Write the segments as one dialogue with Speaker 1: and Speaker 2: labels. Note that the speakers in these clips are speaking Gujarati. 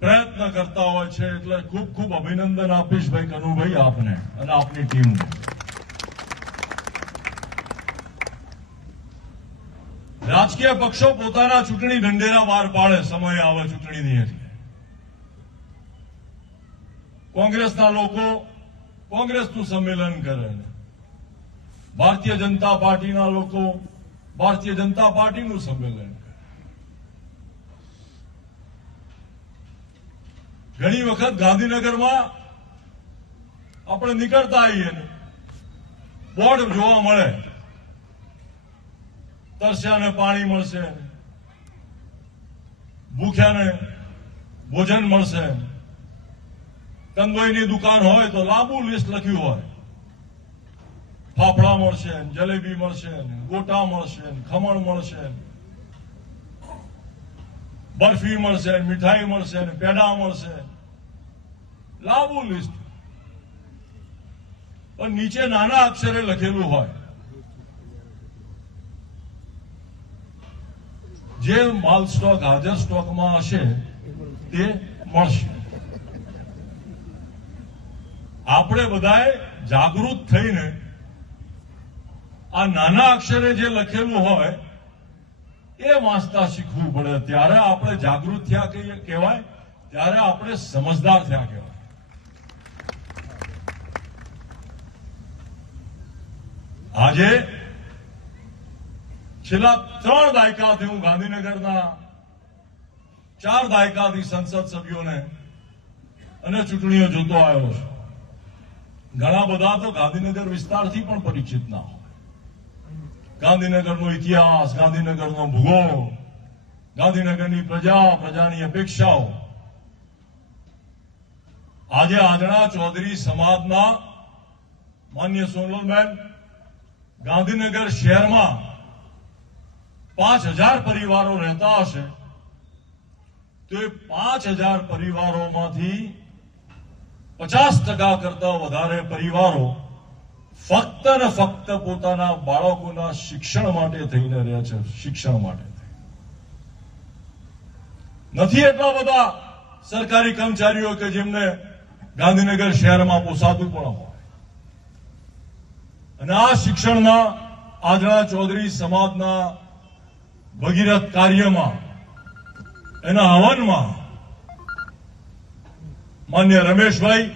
Speaker 1: પ્રયત્ન કરતા હોય છે એટલે ખૂબ ખૂબ અભિનંદન આપીશ ભાઈ કનુભાઈ આપને અને આપની ટીમને. રાજકીય પક્ષો પોતાના ચૂંટણી ઢંઢેરા બહાર પાડે, સમય આવે ચૂંટણીની એટલે. કોંગ્રેસના લોકો કોંગ્રેસનું સંમેલન કરે ભારતીય જનતા પાર્ટીના લોકો ભારતીય જનતા પાર્ટીનું સંમેલન ઘણી વખત ગાંધીનગરમાં આપણે નીકળતા આવીએ બોર્ડ જોવા મળે. તરસ્યાને પાણી મળશે, ભૂખ્યાને ભોજન મળશે. કંદોઈની દુકાન હોય તો લાંબુ લિસ્ટ લખ્યું હોય. ફાફડા મળશે, જલેબી મળશે, ગોટા મળશે, ખમણ મળશે. બરફી મળશે, મીઠાઈ મળશે પેડા મળશે. લાંબુ લિસ્ટ પણ નીચે નાના અક્ષરે લખેલું હોય. જે માલ સ્ટોક હાજર સ્ટોકમાં હશે, તે મળશે. આપણે બધાએ જાગૃત થઈને આ નાના અક્ષરે જે લખેલું હોય એ વાંચતા શીખવું પડે. ત્યારે આપણે જાગૃત થયા કહીએ, કહેવાય, ત્યારે આપણે સમજદાર થયા કહેવાય. આજે છેલ્લા ત્રણ દાયકાથી હું ગાંધીનગરના ચાર દાયકાથી સંસદ સભ્યોને અને ચૂંટણીઓ જોતો આવ્યો છું. ઘણા બધા તો ગાંધીનગર વિસ્તારથી પણ પરિચિત ના ગાંધીનગરનો ઇતિહાસ, ગાંધીનગરનો ભૂગોળ, ગાંધીનગરની પ્રજા, પ્રજાની અપેક્ષાઓ. આજે આજના ચૌધરી સમાજના માન્ય સોનલબેન ગાંધીનગર શહેરમાં પાંચ હજાર પરિવારો રહેતા હશે. તો એ પાંચ હજાર પરિવારોમાંથી પચાસ ટકા કરતા વધારે પરિવારો ફક્ત ને ફક્ત પોતાના બાળકોના શિક્ષણ માટે થઈને રહ્યા છે, શિક્ષણ માટે. નથી એટલા બધા સરકારી કર્મચારીઓ કે જેમને ગાંધીનગર શહેરમાં પોસાતું પણ હોય. અને આ શિક્ષણના આજના ચૌધરી સમાજના ભગીરથ કાર્યમાં, એના હવનમાં માન્ય રમેશભાઈ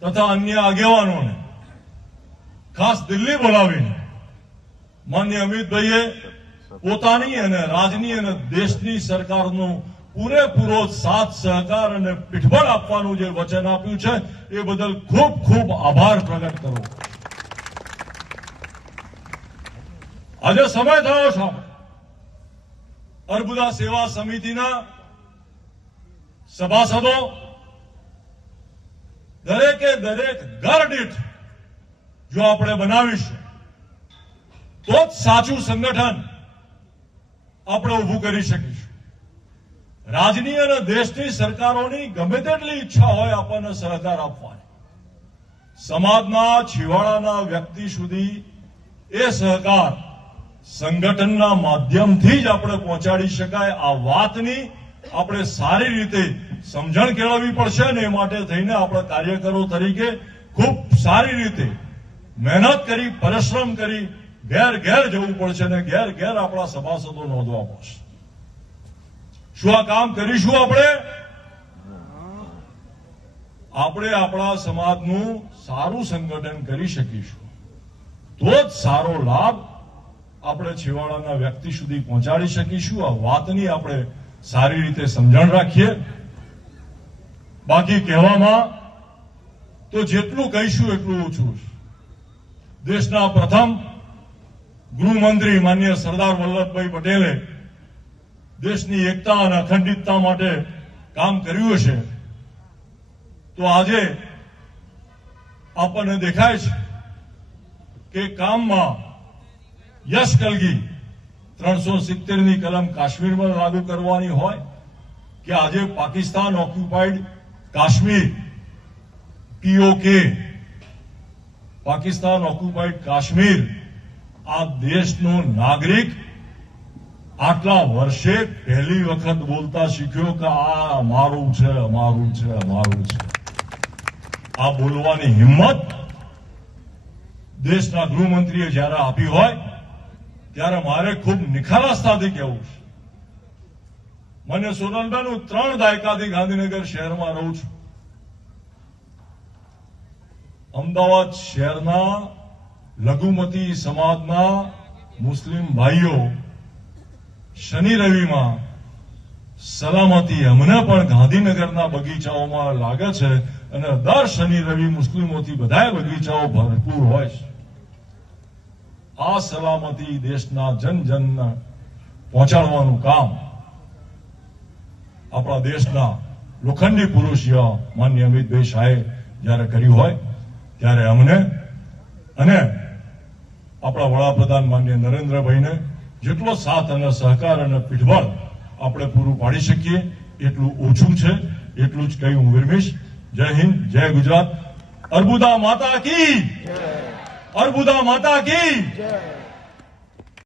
Speaker 1: તથા અન્ય આગેવાનોને ખાસ દિલ્હી બોલાવીને માન્ય અમિતભાઈએ પોતાની અને રાજની અને દેશની સરકારનો પૂરેપૂરો સાથ, સહકાર અને પીઠબળ આપવાનું જે વચન આપ્યું છે, એ બદલ ખૂબ ખૂબ આભાર પ્રગટ કરો. આજે સમય થયો છે. અર્બુદા સેવા સમિતિના સભાસદો દરેકે દરેક ઘર દીઠ જો આપણે બનાવીશું, તો જ સાચું સંગઠન આપણે ઊભું કરી શકીશું. રાજની અને દેશની સરકારોની ગમે તેટલી ઈચ્છા હોય આપણને સહકાર આપવાની. સમાજના છેવાડાના વ્યક્તિ સુધી એ સહકાર સંગઠનના માધ્યમથી જ આપણે પહોંચાડી શકાય. આ વાતની આપણે સારી રીતે સમજણ કેળવવી પડશે ને એ માટે થઈને આપણે કાર્યકરો તરીકે ખૂબ સારી રીતે મહેનત કરી, પરિશ્રમ કરી, ઘેર ઘેર જવું પડશે ને ઘેર ઘેર આપણા સભાસદો નોંધવા પડશે શું આ કામ કરીશું આપણે? આપણે આપણા સમાજનું સારું સંગઠન કરી શકીશું. તો જ સારો લાભ આપણે છેવાડાના વ્યક્તિ સુધી પહોંચાડી શકીશું. આ વાતની આપણે સારી રીતે સમજણ રાખીએ. બાકી કહેવામાં તો જેટલું કહીશું એટલું ઓછું છે દેશના પ્રથમ ગૃહમંત્રી માન્ય સરદાર વલ્લભભાઈ પટેલે દેશની એકતા અને અખંડિતતા માટે કામ કર્યું હશે. તો આજે આપણને દેખાય છે કે કામમાં યશ કલગી ત્રણસો સિત્તેરની કલમ કાશ્મીરમાં લાગુ કરવાની હોય કે આજે Pakistan occupied Kashmir PoK Pakistan occupied Kashmir આ દેશનો નાગરિક આટલા વર્ષે પહેલી વખત બોલતા શીખ્યો કે આ અમારું છે અમારું છે અમારું છે. આ બોલવાની હિંમત દેશના ગૃહમંત્રીએ જ્યારે આપી હોય, ત્યારે મારે ખૂબ નિખાલસતાથી કહેવું છે. મને સોનલબેન, હું ત્રણ દાયકાથી ગાંધીનગર શહેરમાં રહું છું. અમદાવાદ શહેરના લઘુમતી સમાજના મુસ્લિમ ભાઈઓ શનિ રવિમાં સલામતી અમને પણ ગાંધીનગરના બગીચાઓમાં લાગે છે અને દર શનિ રવિ મુસ્લિમોથી બધા બગીચાઓ ભરપૂર હોય છે. આ સલામતી દેશના જન જનને પહોંચાડવાનું કામ આપણા દેશના લોખંડી પુરુષ માન્ય અમિતભાઈ શાહે જ્યારે કર્યું હોય ત્યારે અમને અને આપણા વડાપ્રધાન માન્ય નરેન્દ્રભાઈને જેટલો સાથ અને સહકાર અને પીઠબળ આપણે પૂરું પાડી શકીએ, એટલું ઓછું છે. એટલું જ કહી હું વિરમીશ. જય હિન્દ, જય ગુજરાત. અર્બુદા માતા કી અર્બુદા માતા કી